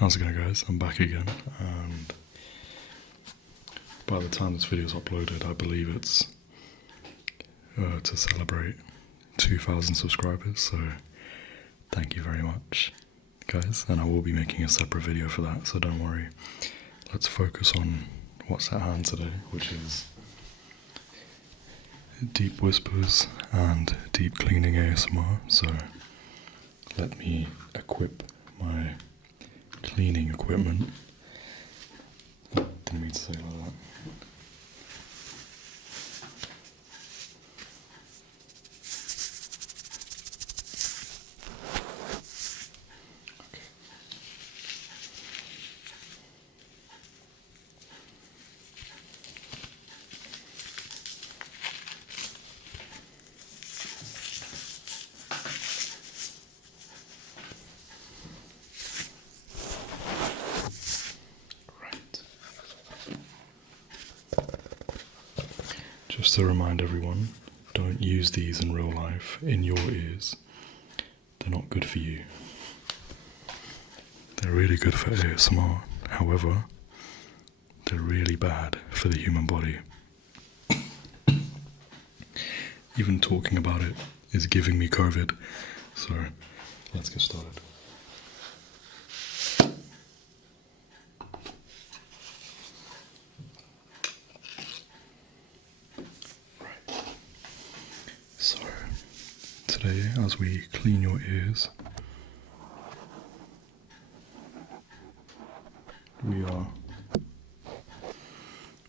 How's it going, guys? I'm back again, and by the time this video is uploaded, I believe it's to celebrate 2,000 subscribers, so thank you very much, guys, and I will be making a separate video for that, so don't worry. Let's focus on what's at hand today, which is deep whispers and deep cleaning ASMR, so let me equip my cleaning equipment. Oh, didn't mean to say it like that. Just to remind everyone, don't use these in real life in your ears. They're not good for you. They're really good for ASMR, however, they're really bad for the human body. Even talking about it is giving me COVID, so let's get started. So, today, as we clean your ears, we are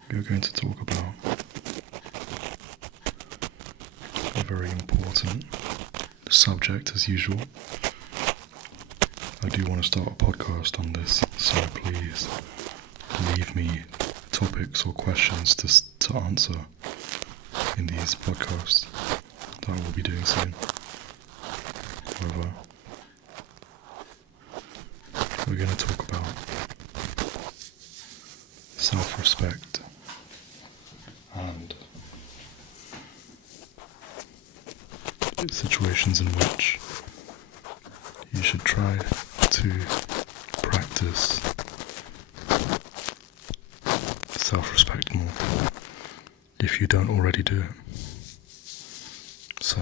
going to talk about a very important subject, as usual. I do want to start a podcast on this, so please leave me topics or questions to answer in these podcasts that I will be doing soon. However, we're going to talk about self-respect and situations in which you should try to practice self-respect more if you don't already do it. So,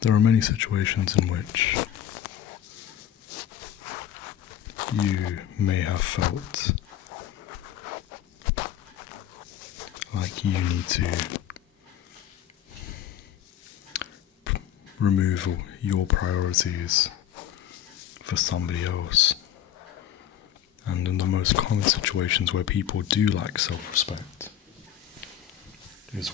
there are many situations in which you may have felt like you need to remove your priorities for somebody else. And in the most common situations where people do lack self-respect is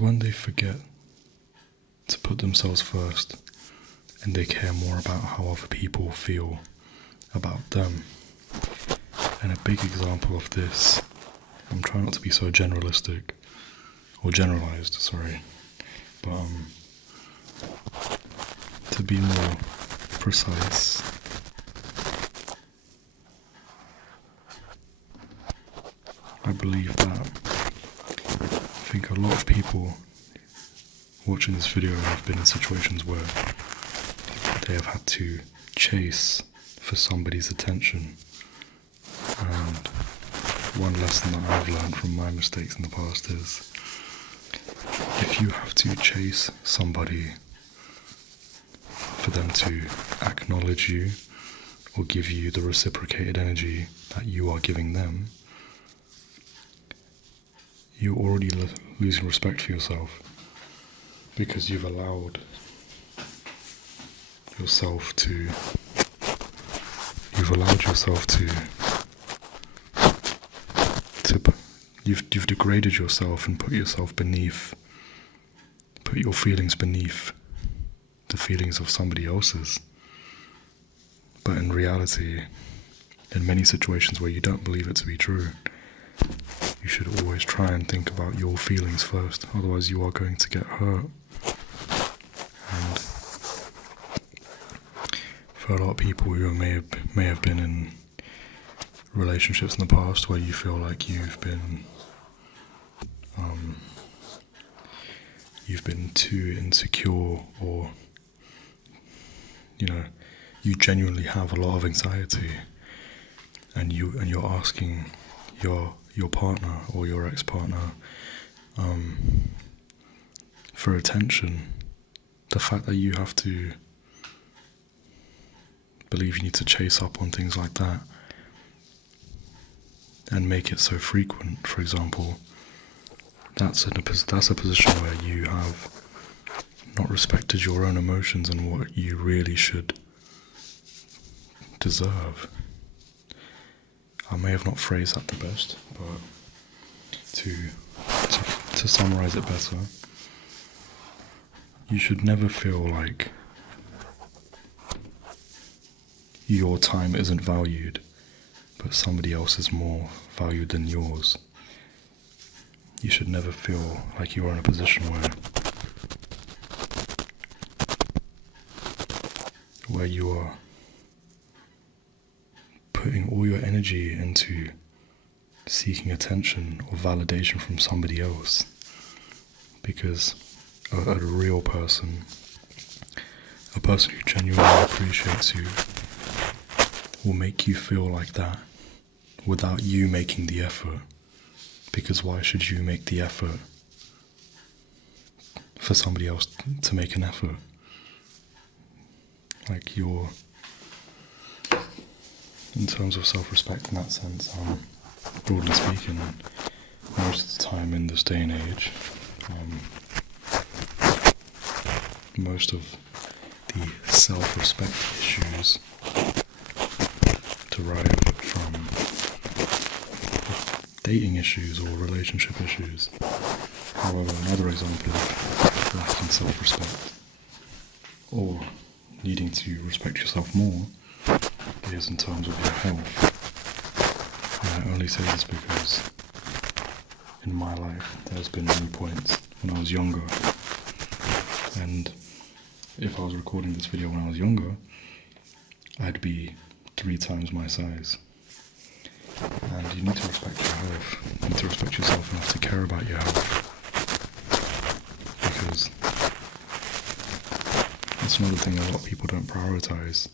when they forget to put themselves first, and they care more about how other people feel about them. And a big example of this, I'm trying not to be so generalized, but to be more precise, I believe that I think a lot of people watching this video have been in situations where they have had to chase for somebody's attention. And one lesson that I've learned from my mistakes in the past is, if you have to chase somebody for them to acknowledge you or give you the reciprocated energy that you are giving them, you're already losing respect for yourself, because you've allowed yourself to you've degraded yourself and put your feelings beneath the feelings of somebody else's. But in reality, in many situations where you don't believe it to be true, you should always try and think about your feelings first, otherwise you are going to get hurt. And for a lot of people who may have been in relationships in the past where you feel like you've been too insecure, or you genuinely have a lot of anxiety, and you're asking your partner or your ex-partner for attention, the fact that you have to believe you need to chase up on things like that and make it so frequent, for example, that's a position where you have not respected your own emotions and what you really should deserve. I may have not phrased that the best, but to summarize it better, you should never feel like your time isn't valued, but somebody else is more valued than yours. You should never feel like you're in a position where you are putting all your energy into seeking attention or validation from somebody else, because a real person, a person who genuinely appreciates you, will make you feel like that without you making the effort. Because why should you make the effort for somebody else to make an effort? Like, you're, in terms of self-respect in that sense, broadly speaking, most of the time in this day and age, most of the self-respect issues derive from dating issues or relationship issues. However, another example of lacking self-respect or needing to respect yourself more is in terms of your health. And I only say this because in my life there's been many points when I was younger, and if I was recording this video when I was younger, I'd be 3 times my size. And you need to respect your health. You need to respect yourself enough to care about your health, because that's another thing a lot of people don't prioritize,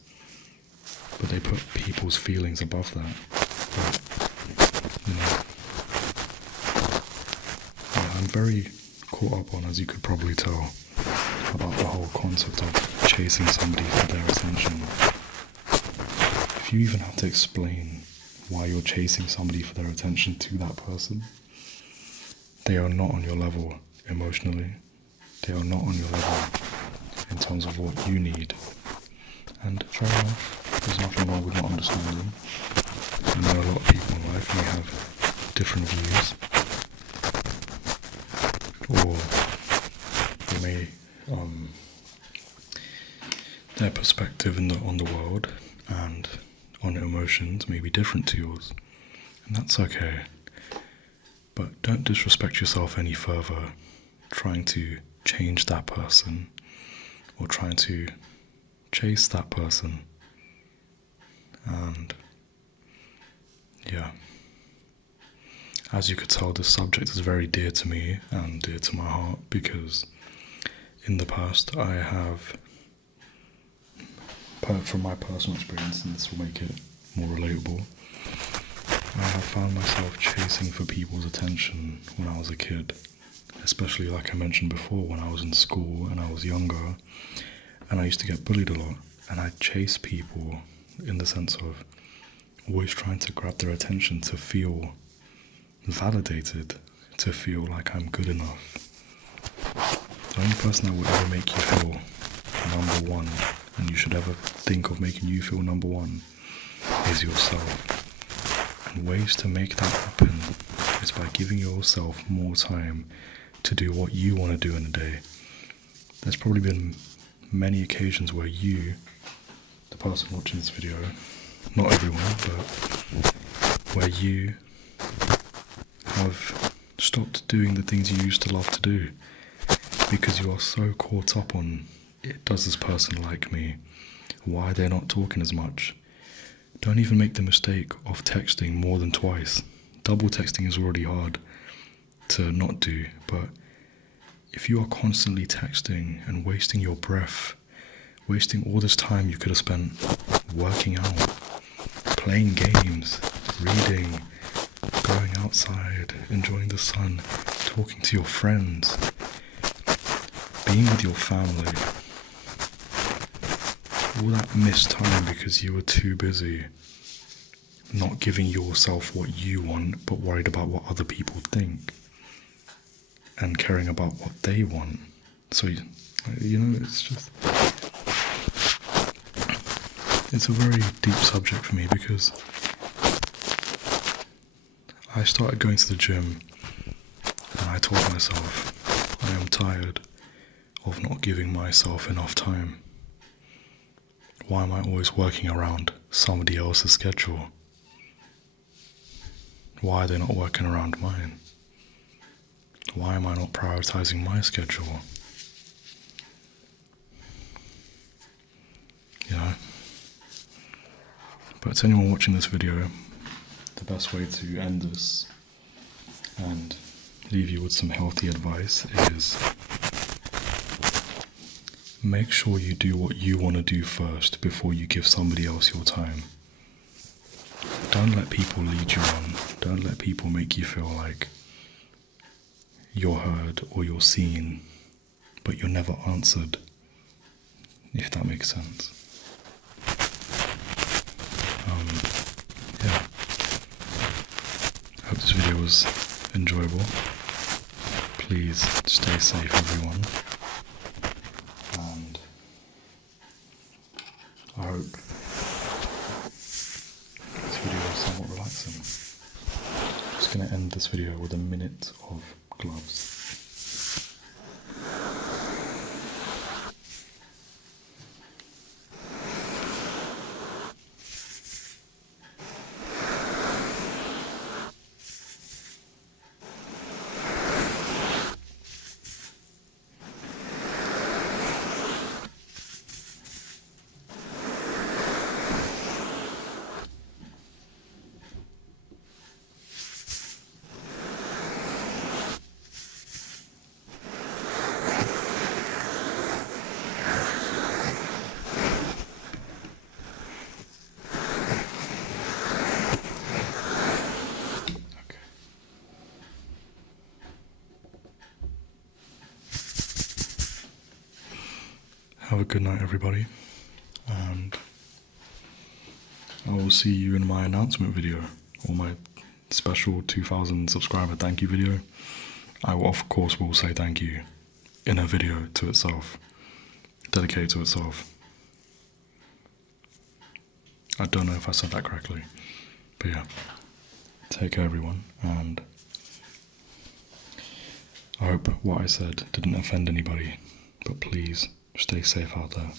but they put people's feelings above that. But, I'm very caught up on, as you could probably tell, about the whole concept of chasing somebody for their attention. If you even have to explain why you're chasing somebody for their attention to that person, they are not on your level emotionally. They are not on your level in terms of what you need. And fair enough, there's nothing wrong with not understanding. I know a lot of people in life may have different views, or they may, their perspective on the world and on emotions may be different to yours, and that's okay. But don't disrespect yourself any further trying to change that person or trying to chase that person. And yeah, as you could tell, this subject is very dear to me and dear to my heart, because in the past I have, from my personal experience, and this will make it more relatable, I have found myself chasing for people's attention when I was a kid, especially, like I mentioned before, when I was in school and I was younger, and I used to get bullied a lot, and I'd chase people in the sense of always trying to grab their attention to feel validated, to feel like I'm good enough. The only person that would ever make you feel number one, and you should ever think of making you feel number one, is yourself. And ways to make that happen is by giving yourself more time to do what you want to do in a day. There's probably been many occasions where you, the person watching this video, not everyone, but where you have stopped doing the things you used to love to do because you are so caught up on, does this person like me? Why they're not talking as much? Don't even make the mistake of texting more than twice. Double texting is already hard to not do, but if you are constantly texting and wasting your breath, wasting all this time you could have spent working out, playing games, reading, going outside, enjoying the sun, talking to your friends, being with your family, all that missed time because you were too busy not giving yourself what you want, but worried about what other people think and caring about what they want. So, it's a very deep subject for me because I started going to the gym and I told myself I am tired of not giving myself enough time. Why am I always working around somebody else's schedule? Why are they not working around mine? Why am I not prioritizing my schedule? But to anyone watching this video, the best way to end this and leave you with some healthy advice is make sure you do what you want to do first before you give somebody else your time. Don't let people lead you on. Don't let people make you feel like you're heard or you're seen, but you're never answered, if that makes sense. Hope this video was enjoyable. Please stay safe, everyone. And I hope this video was somewhat relaxing. I'm just going to end this video with a minute of gloves. Have a good night, everybody, and I will see you in my announcement video or my special 2,000 subscriber thank you video. I will, of course, will say thank you in a video to itself, dedicated to itself. I don't know if I said that correctly, but yeah, take care, everyone, and I hope what I said didn't offend anybody, but please stay safe out there.